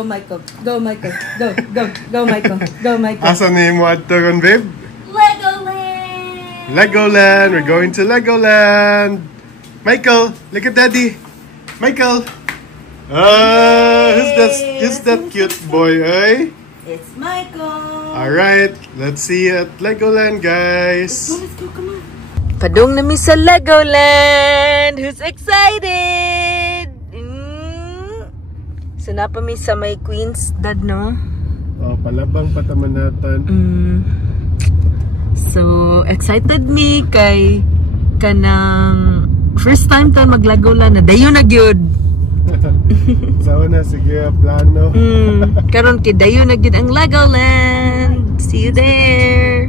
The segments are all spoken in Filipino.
Go, Michael. Go, Michael. Go, go, go, Michael. Go, Michael. Asa ni mo adto ron, babe? Legoland! Legoland! We're going to Legoland! Michael, look at Daddy! Michael! Who's that cute boy, eh? It's Michael! Alright, let's see you at Legoland, guys! Let's go, come on! Padung na mi sa Legoland! Who's excited? So na pa mi sa may Queens, Dad, no? Oh, palabang pataman natin. So, excited mi kay kanang first time tayo mag-Legoland na dayon na gyud. So na, sige, plano. Karon kay dayon na gyud ang Legoland. See you there.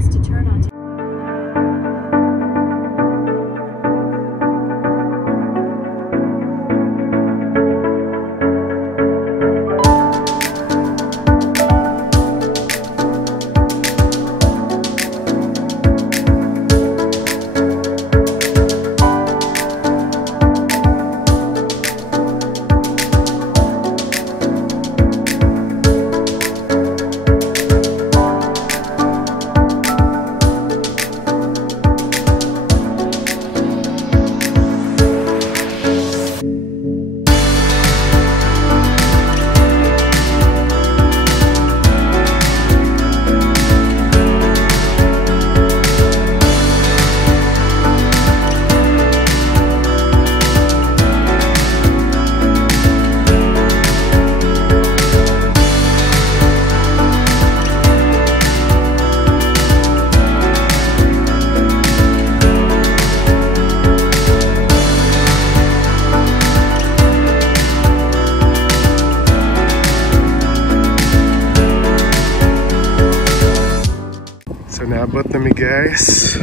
Naabot na mi, guys.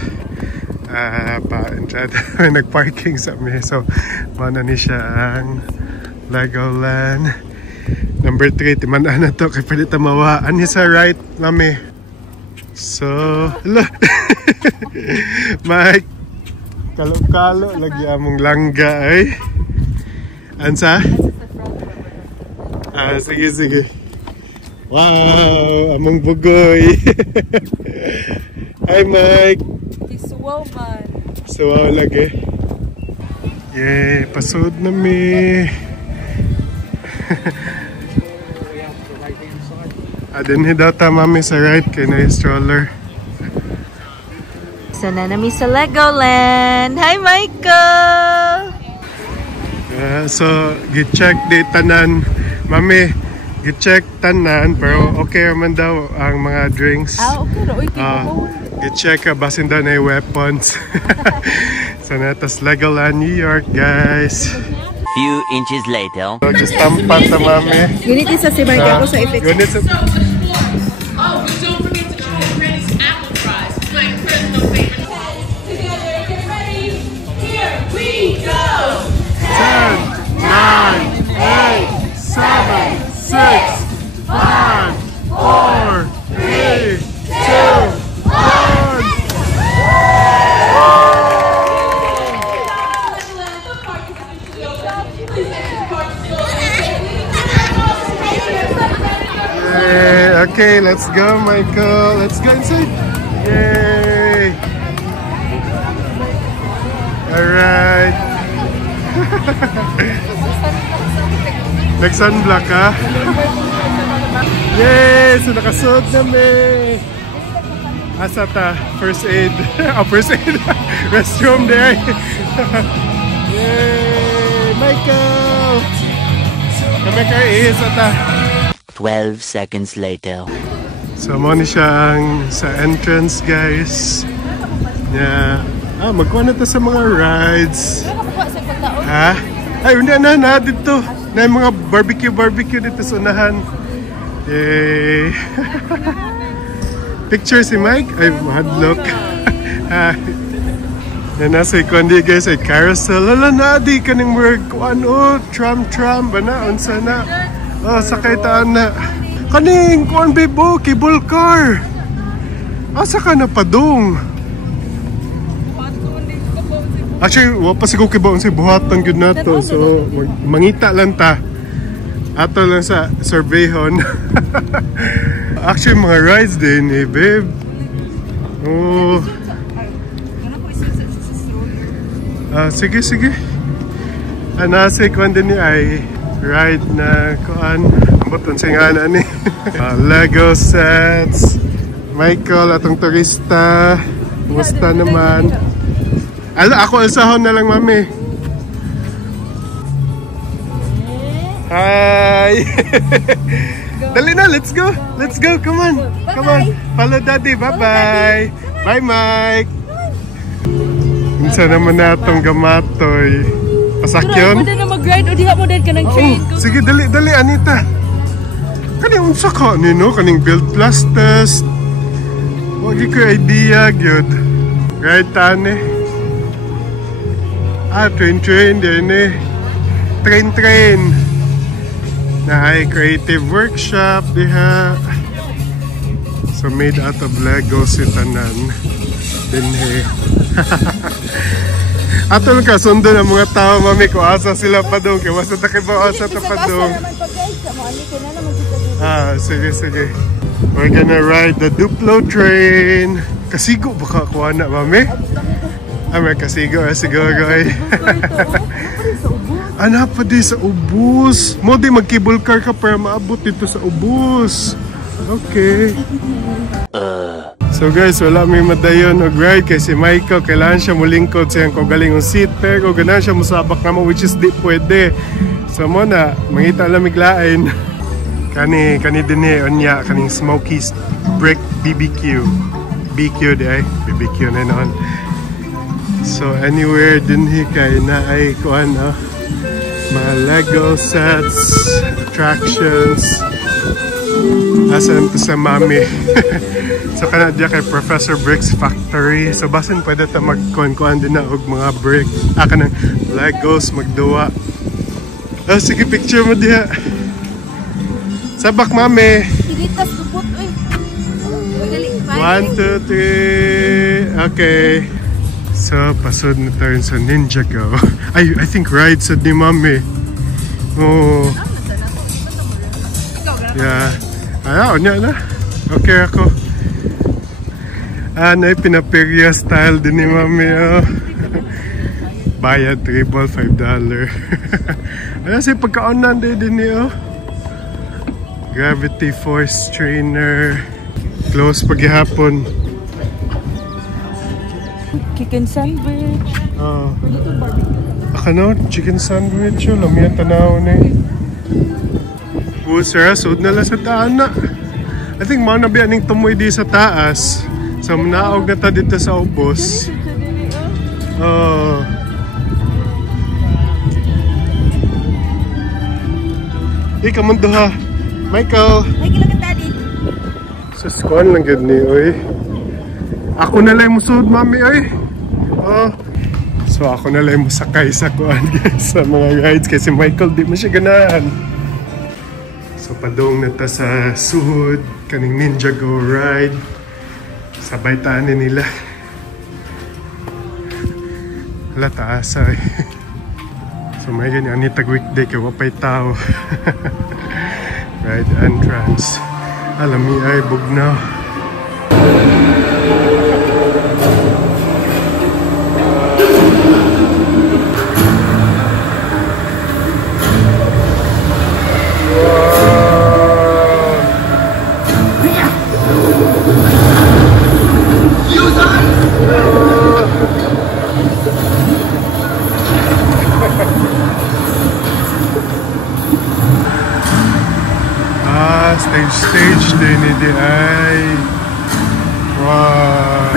Nag-parking sa mi. So, mana ni siya ang Legoland. Number 3, timandaan na to. Kaya pwede tamawaan niya sa right, mami. So, hello. Mike. Kalo-kalo. Lagi among langga, eh. Ansa? Sige, sige. Wow! Among bugoy! Hi, Mike! Isuwaw man! Suwaw lagi. Yay! Pasod na mi! Adin daw ta mami sa right kay na stroller. So na nami sa Legoland! Hi, Michael! So, gi-check di tanan. Mami, gi-check tanan, pero okay naman daw ang mga drinks. Okay. Gi-check ka, basin daw na yung weapons. So, natas Legoland, New York, guys. Few inches later. So, just tampan ta, mami. Gunit isa si Mike ako sa effects. Gunit sa... Oh, but don't forget to try Granny's apple fries. It's my personal favorite. Together, get ready. Here we go. 10, 9, 8, 7, 6, 5, 4, 3, 2, 1. Okay, let's go, Michael. Let's go inside. Yay! All right. Nag-sunblock ka? Yay! So nakasuot kami! Asa ta? First aid. First aid. Restroom there. Yay! Michael! Kami kayo isa ta. 12 seconds later. So mo ni siya ang sa entrance, guys. Yeah. Magkuha na to sa mga rides. Ha? Ay, hindi na dito. Na yung mga barbecue dito sa unahan. Yay! Picture si Mike? Ay, hadlock. Yan nasa ikondi, guys, ay carousel. Lala na, di ka ng work. Ano? Tram ba na? Unsa na? Oh, sakay taan na. Kaning, kuan bebo, cable car. Asa ka na padung? Actually, wala pa siguro kibaon si buhatan yun na to. So, mangita lang ta. Ato lang sa surveyhon. Actually, mga rides din eh, babe. Oh. Sige, sige. Nasa kwan din ni ay ride na kuan. Ambot sa nga na ni. Lego sets. Michael, atong turista. Kumusta naman? Ako alsahon na lang, mami. Hi! Dali na, let's go! Let's go, come on! Come on! Follow daddy, bye-bye! Bye, Mike! Minsan naman na itong gamatoy. Pasakyon? Pwede na mag-ride o diha mo din ka ng train. Sige, dali, dali, Anita! Kaning unsa ka nino? Kaning build plus test. Wagi ko idea, good. Right, Tane? Train, din eh. Train. Na ay creative workshop diha. So made out of Lego si tanan. Dinhe. Ato lang kasundo ng mga tao, mami, kung asa sila pa doon. Kaya basta takibaw asa ta pa doon. Sige, sige. We're gonna ride the Duplo train. Kasigo baka kuha na, mami? May kasigo, siguro ay. Ano pa di sa ubus? Mo di mag-cable car ka para maabot dito sa ubus. Okay. So guys, wala may madayon og ride kasi Michael kailangan siya mulingkod sa iyang kaugalingong seat pero ganahan siya musabak naman which is di pwede. So mo na, mangita lang miglain. Kani din onya kaning Smokies Brick BBQ. BQ di ay, BBQ na noon. So anywhere din kay na ay kuan mga Lego sets, attractions. Asan to sa mami? So kanadya kay Professor Brick's Factory. So basin pwede ta magkuan din na og mga brick. Kanang Legos magduwa. Sige, picture mo diha. Sabak, mami. Ilitas lupot, uy. 1, 2, 3. Okay. So, pasod na tayo sa Ninjago. I think ride sa ni mami. Oh. Yeah. Ayaw niya na. Okay ako. Ano yung pinapirya style din ni mami. Oh. Bayad $5. Ano siya pagkaonan din niyo. Gravity force trainer. Close paghihapon. Chicken sandwich. No, chicken sandwich yun. Lamiyan tanaw na eh. Sir, sud na lang sa taan na. I think mga nabiyan ning tumoy di sa taas. So, manaog na ta dito sa ubos. Kamundo ha. Michael. Michael lang daddy. Sa squan lang gud ni oy. Ako na lang musud, mami oy. So ako na lang musakay sa kuan guys sa mga rides kasi Michael di mo siya ganahan. So padong na ta sa suhod kaning Ninjago ride. Sabay taanin nila. Wala taas ay. So may ganyan ni tag weekday kaya wapay tao. Ride entrance. Alam mi ay bugnaw. Stage din ni ay. Wow.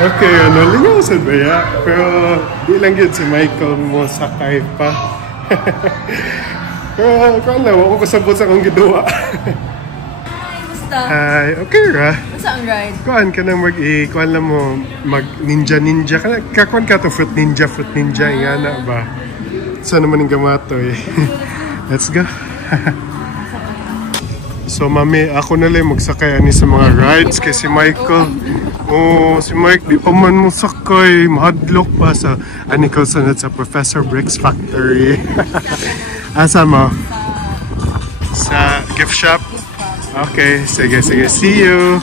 Okay, lingaw sa baya. Pero di lang yun si Michael mo sakay pa. Pero kung alam, ako kasabot sa akong giduwa. Kumusta? Hi, okay ra. Masa ang ride? Kuan ka nang kuan lang mo, mag ninja ka. Kakuan ka to fruit ninja, nga na ba? Saan naman yung gamatoy? Let's go. So mami, ako na lang magsakay ani sa mga rides kay si Michael. Oh, si Mike di pa man mo sakay, mahadlok pa sa ani ko sa Professor Bricks Factory. Asa mo? Sa gift shop? Okay, sige. See you!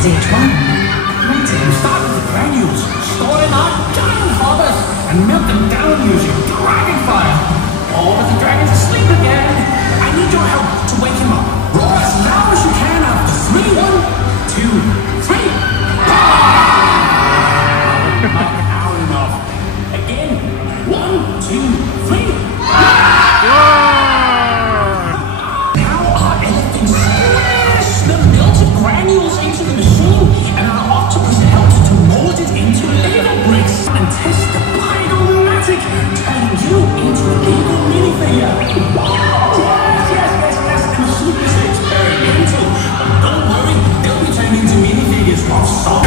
Stage 1. Start with the granules. Store them out, giant fathers, and melt them down using dragon fire. All of the dragons asleep again. I need your help to wake him up. Roar as loud as you can after 3, 1, 2, 3. Not loud enough. Again. 1, 2, 3. Now our elephants smash the melted granules into the machine, and our octopus helps to mold it into Lego bricks and test the Biomatic, turning you into a Lego minifigure. Yes. The machine is experimental, but don't worry, they'll be turned into minifigures of salt.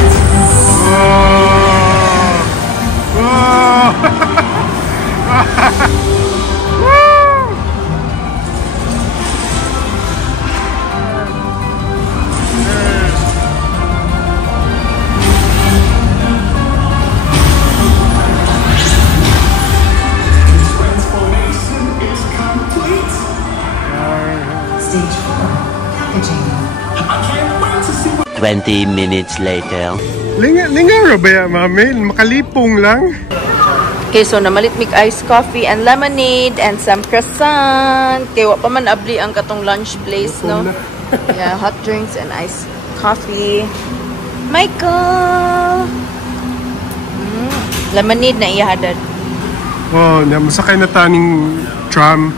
Stage 4. Packaging. 20 minutes later. Lingaw ba ya, mami? Makalipong lang. Okay, so namalit mig iced coffee and lemonade and some croissant. Kaya wa pa man abli ang katong lunch place, no? Yeah, hot drinks and iced coffee. Michael! Lemonade na iyahadad. Oh, masakay na taning tram.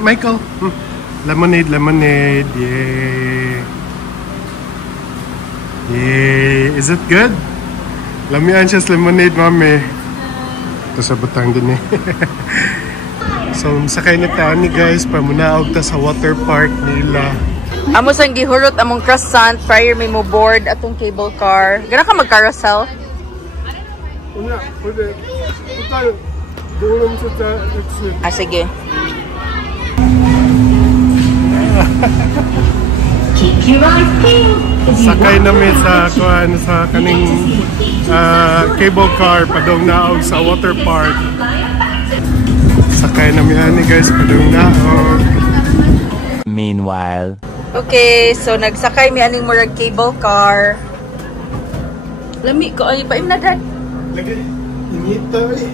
Michael, lemonade. Yay! Is it good? Lamian siya sa lemonade, mami. Ito sa butang din eh. So, sakay na tayo ni guys. Pamunaog ta sa water park nila. Amo sang gihurot among croissant prior may mo board atong cable car. Gana ka mag-carousel? Una, pwede. Total, doon sa exit. Ah, sige. Keep your eyes peeled. Sakay namin sa kaning cable car padong naog sa water park. Sakay namin ani guys padong naog. Meanwhile. Okay, so nagsakay mi aning murag cable car. Lami ko ay pa na dad. Lagi inita eh.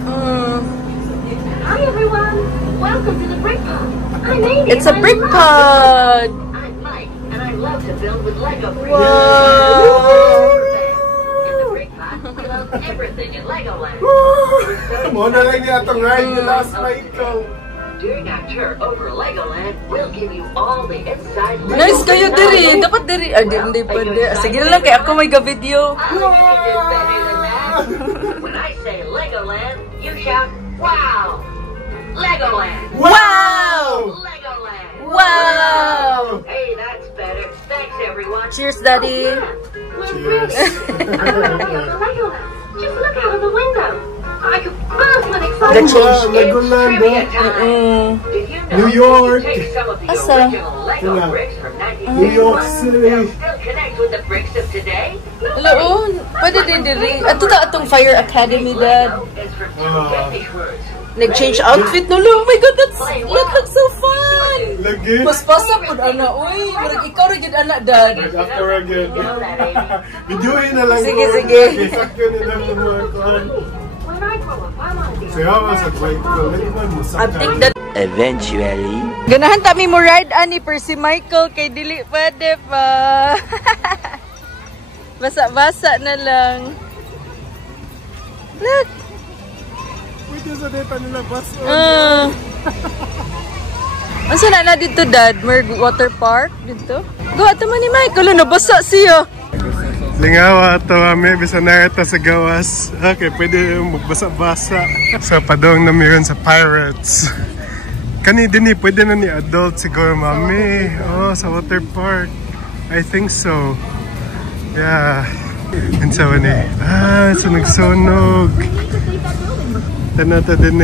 Hi everyone! Welcome to the Brick Pod. I'm Amy. It's a brick pod. I'm Mike, and I love to build with Lego bricks. Wow! In the Brick Pod, we love everything in Legoland. Mo na lang niya itong ride ni last Michael. During our tour over Legoland, we'll give you all the inside Lego Nice kayo bricks diri. knowledge. Dapat diri. Ah, hindi pwede. Sige na lang kay ako may ga-video. I think you can do better than that. When I say Legoland, you shout, wow! Legoland! Wow! Legoland! Wow! Hey, that's better. Thanks, everyone. Cheers, Daddy. Cheers. Just look out of the window. I could burst with The excitement. change. Legoland, Trivia time. Did you know New you York. can take some of the Asa? original Lego Wala. bricks from New York 1961 City. and still connect with the bricks of today? Hello, pwede din diri. Ato ta atong Fire Academy, Dad. Lego is from two Danish words. Nag-change outfit no. Oh my God, that looks so fun. Lagi. Mas pasa po, ana. Uy, murag ikaw rin yun, ana, Dad. After again. Videoin na lang. Sige, ko. sige. Sakyo na lang ng mga kuhan. When I grow up, I want to be Siya ka sa Michael. Lagi mo I think that Eventually. ganahan tami mo ride ani per si Michael kay dili pwede pa. Basa-basa na lang. Look! Pwede sa data nila bus. Asa na dito, Dad? Merg Water Park? Dito? Gawa ito man ni Michael. Nabasa siya. Lingawa ito, mami. Bisa na ito sa gawas. Okay, pwede magbasa-basa. So, padong na meron sa Pirates. Kani din pwede na ni adult siguro, mami. Oh, sa water park. I think so. Yeah. And so, so nagsunog. Tanata din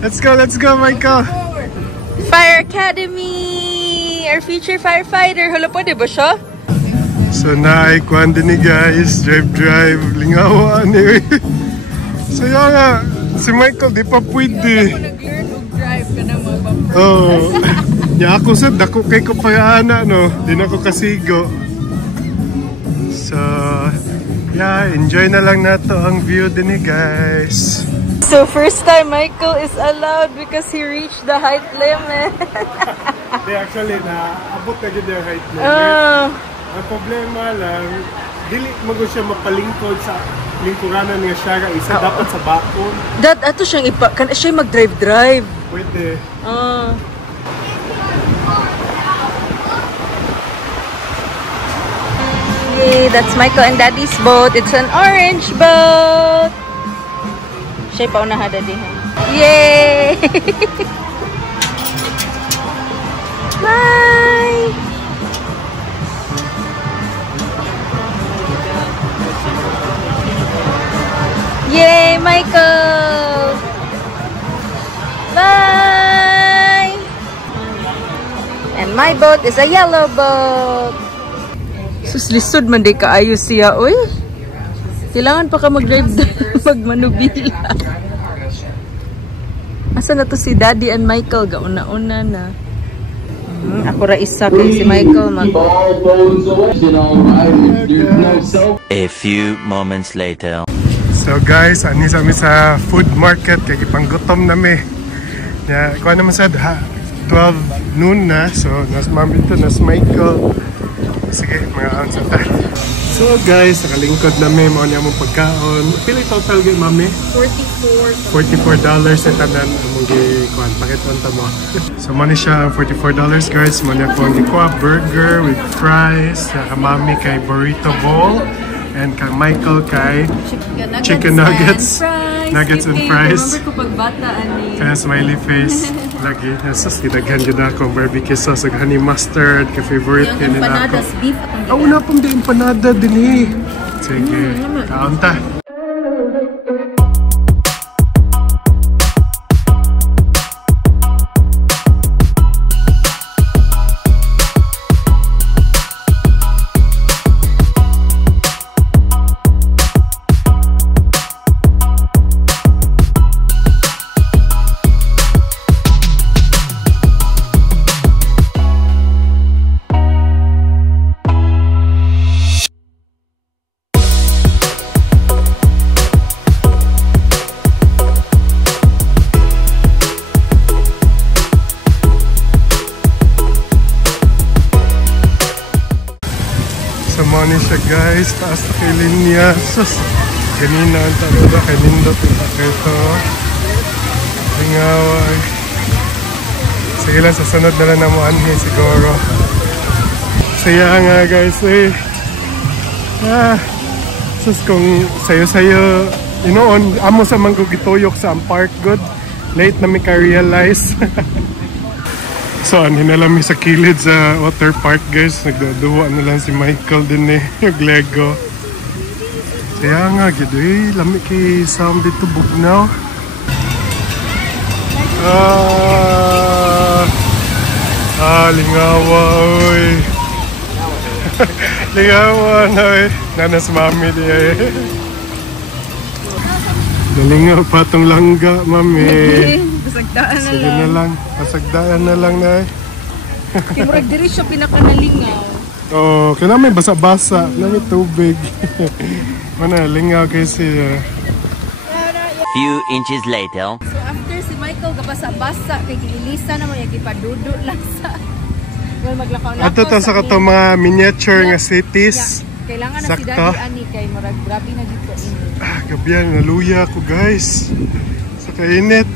Let's go, Michael. Fire Academy! Our future firefighter. Hala po, di ba siya? So, naikuan din guys. Drive. Lingawa ni. So, nga. Si Michael, di pa pwede. Nag-learn to drive ka na mga bumper. Oh. Ya ako sad, dako kay ko payana, no? Di na ko kasigo. So, yeah, enjoy na lang nato ang view din guys. So first time Michael is allowed because he reached the height limit. They actually abot na gid their height limit. Ang problema lang, dili magud siya mapalingkod sa lingkuranan nga siya isa dapat sa bakod. Dad, ato siyang siya mag-drive. Pwede. Yay, that's Michael and Daddy's boat. It's an orange boat. Siya pa una ha, Daddy. Yay! Bye! Yay, Michael! Bye! And my boat is a yellow boat. Sus, lisod man di kaayos siya, uy. Kailangan pa ka mag-drive magmanubila. Asa na to si Daddy and Michael? Gauna-una na. Ako ra isa kay si Michael A few moments later. So guys, ani sa sa food market kay gipanggutom na mi. Ya, kuan naman sad 12 noon na. So nas mami to, nas Michael. Sige, mga ounce ta. So guys, nakalingkod na may mga among pagkaon. Pila total gay mami? $44 sa tanan among gikuan. Pakiton ta mo. So money siya $44 guys. Money ako ang gikuha burger with fries. Saka mami kay burrito bowl. And kay Michael kay chicken nuggets. Nuggets and fries. Remember ko pagbata ani. Kaya smiley face. Lagi. Sus, gidaghan yun ako. Barbecue sauce. Honey mustard. Ka-favorite yun nila ako. Beef. Wala pong di empanada din eh. Sige. Kaon ta. Sama ni siya guys, taas na kay linya. Sus, kanina ang taroda kay Nindot yung ito. Lingaway. Sige lang, sa sunod na lang na mo anhin siguro. Saya nga guys eh. Sus, kung sayo-sayo, inoon, amo sa manggugitoyok sa ang park good. Late na may ka-realize. So, anin na lang sa kilid sa water park guys. Nagdaduwa na lang si Michael din eh. Yung Lego. Kaya nga, gito eh. Lami kay Sam dito bugnaw. Lingawa oy. Lingawa na eh. Nanas mami di eh. Nalingaw pa tong langga, mami. Pasagdaan na sige lang. na lang. Pasagdaan na lang na eh. Kimurag diri siya pinakanalingaw. Oh, kaya may basa-basa. Na may tubig. Mana, lingaw kasi. Few inches later. So after si Michael gabasa-basa kay gililisa naman yung ipadudo lang sa Well, maglakaw-lakaw. Ato to sa katong mga miniature nga cities. Kailangan na si Sakto. Daddy ani kay murag grabe na dito ini. Gabiyan, naluya ko guys. Sa kainit.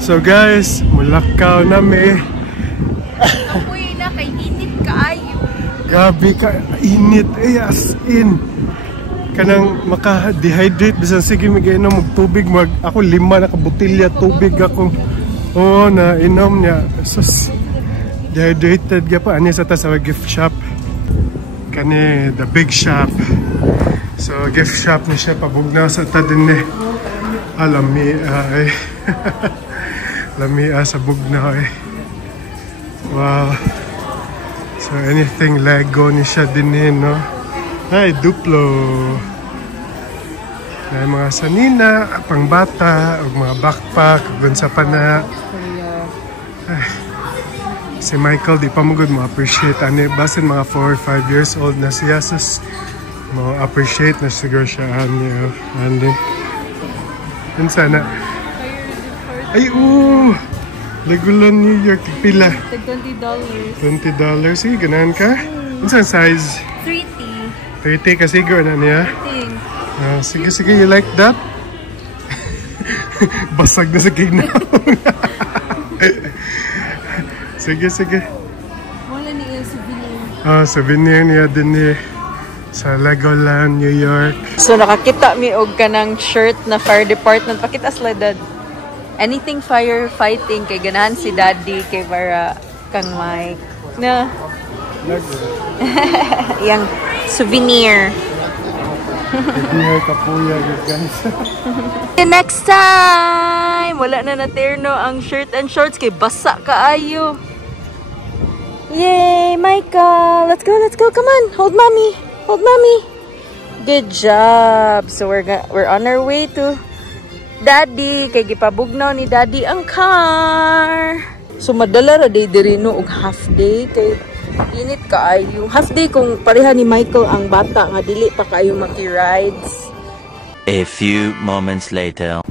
So guys, mulakaw na me. Apoy na kay init kaayo. Grabe ka, init. As in. Kanang maka-dehydrate. Bisan sige, mag-inom magtubig. Ako 5 na kabutilya tubig ako. Oo, na inom niya. Sus, dehydrated ka pa. Ano sa ta sa gift shop? Kani, the big shop. So, gift shop ni siya. Pabugnaw sa ta din eh. Lami ay. Lami sa bugnaw eh. Wow. So, anything Lego ni siya din eh, no? Ay, Duplo. Ay, mga sanina, pangbata, o mga backpack, gunsa pa na. Ay, si Michael, di pa mo good mo appreciate. Ano, basin mga 4 or 5 years old na siya. Sus, mo appreciate na siguro siya. Ano, yun sana. Ay, Legoland New York, pila? $20. $20. Sige, ganahan ka? Ano saan size? 30 kasi siguro na niya. Sige, sige, you like that? Basag na sa gignaw. Sige, sige. Wala niya souvenir. Souvenir niya din eh. Sa Legoland, New York. So nakakita mi og kanang shirt na fire department. Pakita sila dad. Anything firefighting kay ganahan si Daddy kay para kang Mike. Na. Yang souvenir. Souvenir kapuya guys. Next time, wala na naterno ang shirt and shorts kay basa kaayo. Yay, Michael. Let's go, let's go. Come on. Hold mommy. Hold mommy. Good job. So we're on our way to Daddy. Kay gipabugnaw ni Daddy ang car. So madala ra day diri no og half day kay init kaayo. Half day kung pareha ni Michael ang bata nga dili pa kaayo maki-rides. A few moments later.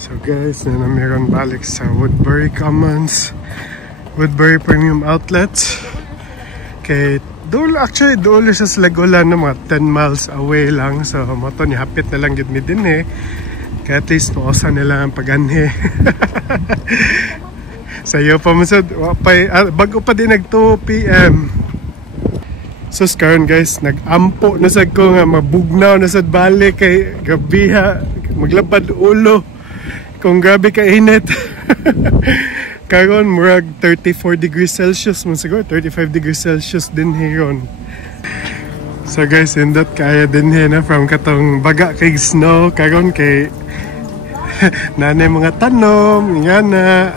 So guys, na meron balik sa Woodbury Commons. Woodbury Premium Outlets. Kay actually doon siya sa Legoland na mga 10 miles away lang. So moto ni hapit na lang gid mi din eh. Kaya at least pausan nila ang pag-anhe. Sayo pa masad, bago pa din nag 2 PM. So karon guys, nag-ampo na sad ko nga mabugnaw na sad balik kay gabiha maglapad ulo. Kung grabe ka init. Karon murag 34 degrees Celsius mo siguro 35 degrees Celsius din hiron. So guys, indot kaya din na from katong baga kay snow karon kay nanay mga tanom nga na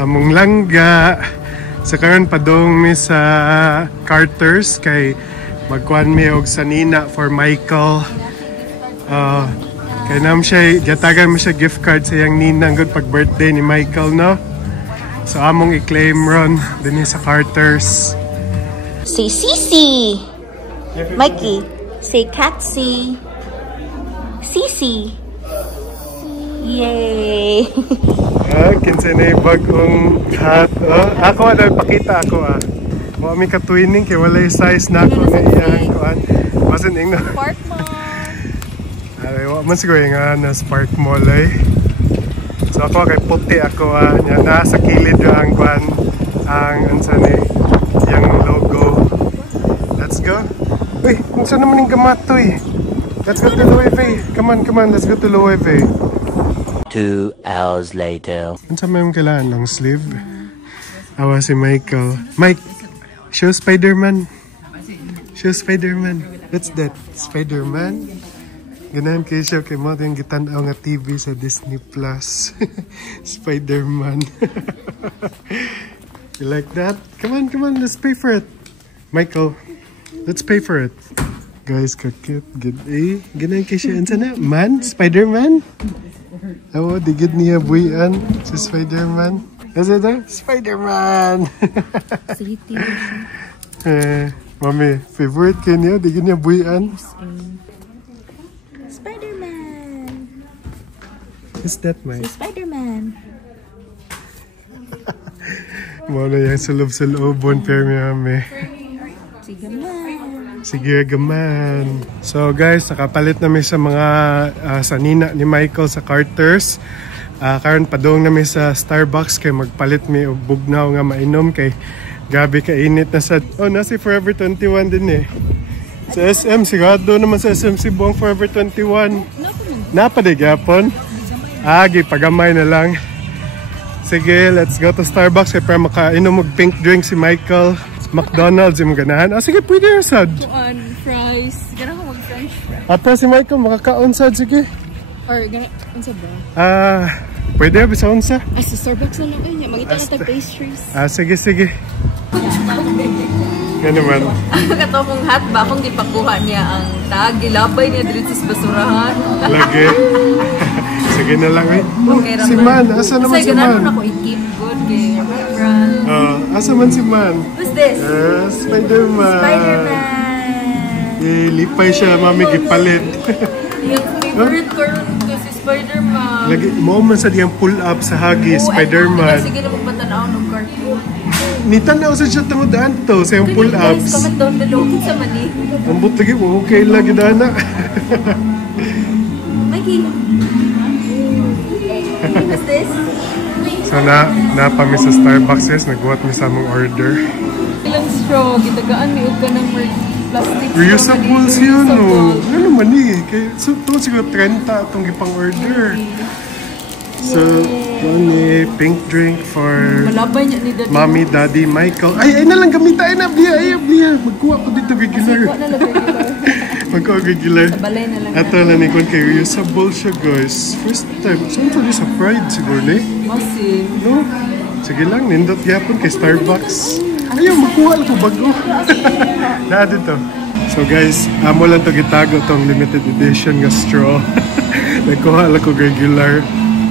among langga. Sa karon padong mi sa Carter's kay magkuan mi og sanina for Michael. Kaya naman siya, gatagan mo siya gift card sa iyang ninang good pag birthday ni Michael, no? So among i-claim ron din sa Carter's. Say Sisi! Mikey, say Catsy! Sisi! Yay! Kinsa na yung bagong hat. Ako na, pakita ako Mga may ka-twinning kay walay size na ako na iyang kuan. Basin ing na. Park Mall! Wala man siguro yung na Spark Mall eh. So ako kay puti ako nasa kilid ang kuan ang ansan eh yung logo. Let's go. Uy, unsa naman yung gamatoy? Let's go to Loewe. Come on, let's go to Loewe. 2 hours later. Unsa may kailangan long sleeve? Awa si Michael. Mike, show Spider-Man. Show Spider-Man. What's that? Spider-Man? Ganahan kayo siya kay mo yung gitanaw nga TV sa Disney Plus. Spider-Man. You like that? Come on, let's pay for it. Michael, let's pay for it. Guys, kakit. Good eh. Ganahan kayo siya. Ansa na? Man? Spider-Man? Awo, di good niya buyan si Spider-Man. Asa na? Spider-Man! City. Mami, favorite kayo niya? Di good niya buyan? Spider-Man! Who's that, Mike? Spider-Man! Muna yan sa loob-sa-loobon, pero mami. Sige, gaman. So guys, nakapalit namin sa mga sanina ni Michael sa Carter's. Karon padong namin sa Starbucks kay magpalit mi og bugnaw nga mainom kay gabi ka init na sa... Oh, nasi Forever 21 din eh. Sa SM, sigado naman sa SM Cebu ang Forever 21. Napaday gapon. Pagamay na lang. Sige, let's go to Starbucks kay para makainom og pink drink si Michael. McDonald's yung ganahan. Sige, pwede na sad. Fries. Gana ko mag-french fries. Ata si Michael, makakaon sad, sige. Or gana, unsa ba? Pwede ba sa unsa? Sa Starbucks na lang yun. Magita na tag-pastries. Sige. Yan naman. Kato kong hat ba? Kung gipakuha niya ang tag, gilabay niya dito sa basurahan. Lagi. Sige na lang eh. Okay, si Man, asa naman si Man? Kasi ganun ako i-keep good kay Reverend. Asa man si Man? Who's this? Spider-Man. Spider-Man. Lipay siya, mami, gipalit. Yung favorite ko rin kasi Spider-Man. Lagi, mo man sa diyang pull-up sa hagi, Spider-Man. Sige na magpatanaw ng cartoon. Nitanaw sa siya tangudaan to, sa yung pull-ups. Comment down below sa mani. Ambot lagi mo, okay lagi dana. Mikey. What's this? So napami sa Starbucks yes, nagbuhat mi sa among order. Ilang straw, gitagaan mi og kanang plastic straw. Reusables yun, no? Ano man eh. So, ito siguro 30 itong gipang order. So, pink drink for Malabay niya ni Daddy. Mommy, Daddy, Michael. Ay na lang gamita. Ay na, Blia. Magkuha ko dito regular. Magkuha regular. Balay na lang. Ito lang ikon kay reusable siya, guys. First time. Saan ito sa Pride siguro na eh? Masin. No? Sige lang, nindot yapon kay Starbucks. Ayaw, magkuha ko bago. Na dito. So guys, amo lang to gitago tong limited edition nga straw. Nagkuha lang ko regular.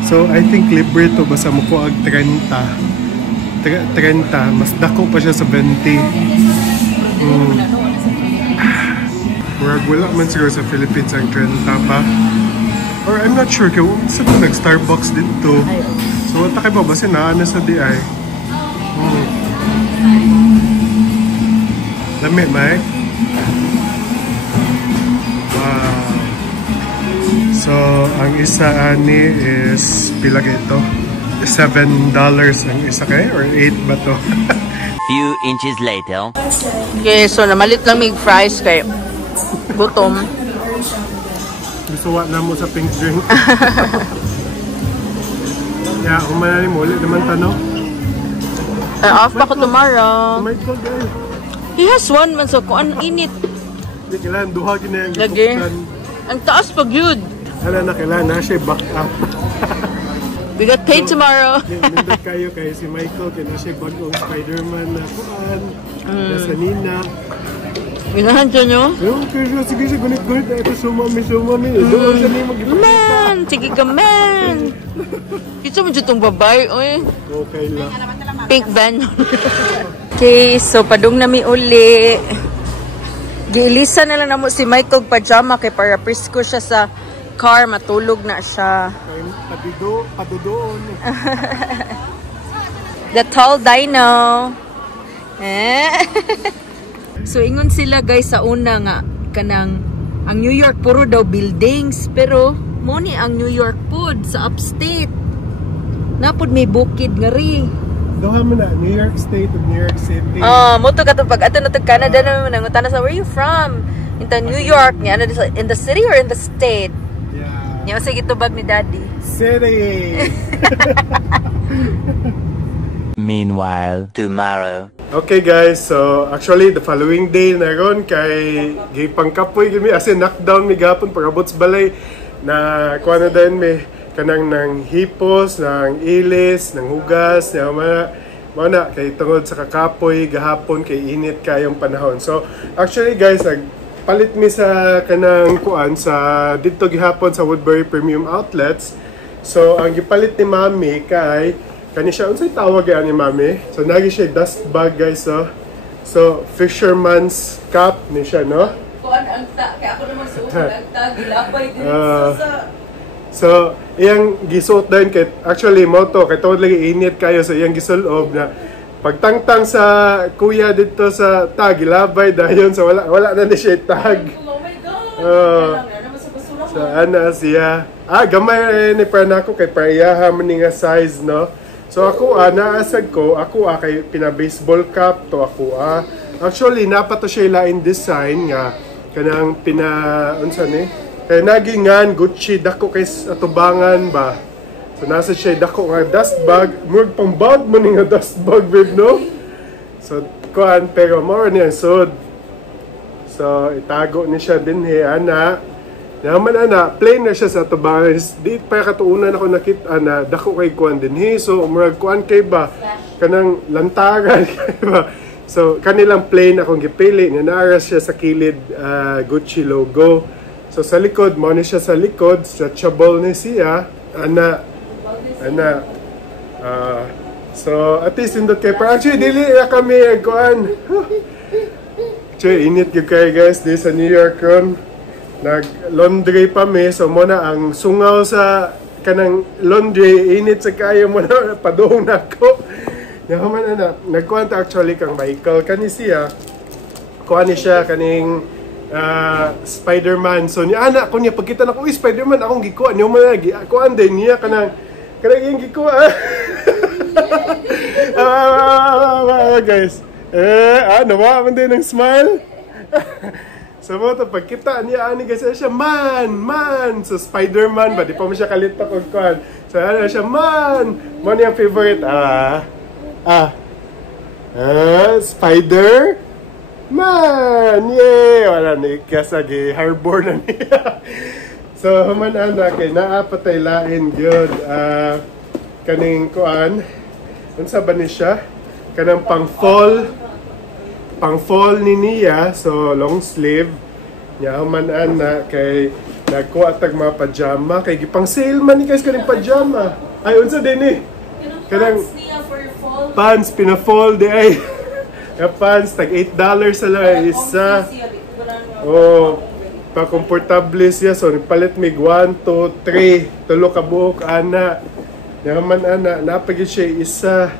So I think libre to basta mo ko ag 30. 30, mas dako pa siya sa 20. Wala man siguro sa Philippines ang 30 pa. Or I'm not sure kaya sa nag-Starbucks dito. So wata kayo ba? Basta naana sa DI. Lami, Mike. Wow. So, ang isa ani is pila ito? $7 ang isa kay? Or 8 ba to? Few inches later. Okay, so namalit lang mig fries kay gutom. Gusto na mo sa pink drink. Yeah, umana mo ulit naman tanong. Off pa ko tomorrow. Oh my God, guys. He has one man so kung anong init. Hindi kailangan duha ginayang Lagi. gipuktan. Ang taas pag yun. Hala na kailangan na siya back up. We got paid tomorrow. Nindot kayo kay si Michael kaya na siya bagong Spider-Man na kuan. Nasa Nina. Minahan siya nyo? Yung kaya sige siya gunit-gunit na ito sumami. Doon siya niya mag-ipagpita. Man! Sige ka man! Kita mo dyan itong babae, oy. Okay lang. Pink van. Okay, so padung nami uli. Giilisa na lang namo si Michael pajama kay para presko siya sa car, matulog na siya. Padudoon. The tall dino. So ingon sila guys sa una nga kanang ang New York puro daw buildings pero mo ni ang New York pod sa upstate. Napod may bukid nga ri. Doha mo na, New York State of New York City. Mo to katong pag ato na to Canada naman nangutana sa where you from? In the New York, niya in the city or in the state? Yeah. Niya sige tubag ni Daddy. City. Meanwhile, tomorrow. Okay guys, so actually the following day na ron kay gipang kapoy gimi as in knockdown mi gapon pagabot sa balay na kuha na din mi kanang ng hipos, ng ilis, ng hugas, mana kay tungod sa kakapoy gahapon kay init kayong panahon. So actually guys, nagpalit mi sa kanang kuan sa dito gihapon sa Woodbury Premium Outlets. So ang gipalit ni Mami kay kani siya unsay tawag ani Mami? So nagi siya dust bag guys, so fisherman's cap ni siya, no? Kuan ang ta kay ako naman suot ang tag gilabay din sa So, iyang gisuot din kay actually mo to kay tawad lagi init kayo so iyang gisulob na pagtangtang sa kuya dito sa tag, ilabay dayon so wala na siya tag. Oh my God! So ana siya. Gamay ni para nako kay paiyaha man nga size no. So ako naasag ko, kay pina-baseball cap to ako Actually napato siya lain design nga kanang unsa ni? Kay nagingan Gucci dako kay atubangan ba. So nasa siya dako nga dust bag, murag pang bag man nga dust bag babe no. So kuan pero more niya sud. So itago ni siya dinhi ana. Naman ana, plain na siya sa atubangan. Di pa katuunan ako nakita na dako kay kuan dinhi. So murag kuan kay ba kanang lantaran kay ba. So kanilang plain akong gipili nga naara siya sa kilid Gucci logo. So sa likod mo ni siya sa likod, stretchable ni siya. Ana. So at least indot kay pero actually dili kami kuan. Init gyud kay guys di sa New York ron. Nag-laundry pa mi, so muna ang sungaw sa kanang laundry, init sa kayo muna, padung na ako. Naman na, nagkuwanta actually kang Michael, kani siya, kuha ni siya kaning Spider-Man. So ni anak ko niya, pagkita na ko, Spider-Man, akong gikuha, niyo mo na, kuhaan din niya, kanang yung gikuha. Guys, nawa man din ng smile. So mo to pagkita niya ani guys siya man so Spider-Man ba di pa mo siya kalita og kuan. So ano siya man mo niya favorite Spider Man wala ni kasagi harbor na niya. So man ana kay naa patay lain gyud kaning kuan unsa ba ni siya kanang pang fall ni niya, so long sleeve. Yaman ana kay nagkuha tag mga pajama kay gipang sale man ni guys kaning pajama. Ay unsa din ni? Kanang pants pina-fold ay. Pants tag $8 sa lang isa. Oh, pa komportable siya so nagpalit mig 1 2 3 tulo ka buok ana. Yaman ana napagid siya isa.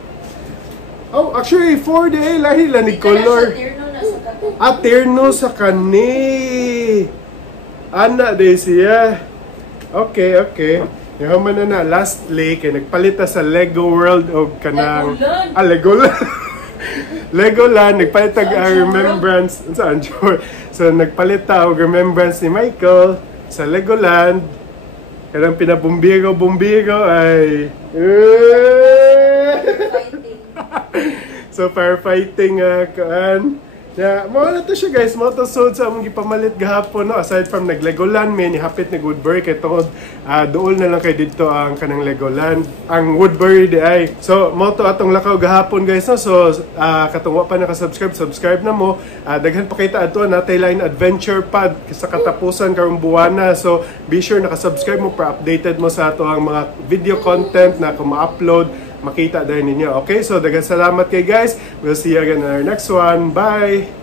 Oh, actually, 4 day lahi ni color. Terno sa kani. Ana day siya. Okay. Yaman na lastly kay nagpalita sa Lego World og kanang Legoland. Legoland nagpalit og remembrance sa Anjor. So nagpalita og remembrance ni Michael sa Legoland. Kanang pinabumbiro ay so firefighting kaan. Mo na to siya guys, mo to sud sa among gipamalit gahapon no aside from nag-Legoland may nihapit ni Woodbury kay tungod duol na lang kay didto ang kanang Legoland ang Woodbury di ay. So mo to atong lakaw gahapon guys no. So katong wa pa subscribe na mo. Daghan pa kay ta adto natay line adventure pad sa katapusan karong buwana. So be sure naka-subscribe mo para updated mo sa ato ang mga video content na kung ma-upload makita dahil ninyo. Okay, so daghang salamat kay guys. We'll see you again in our next one. Bye!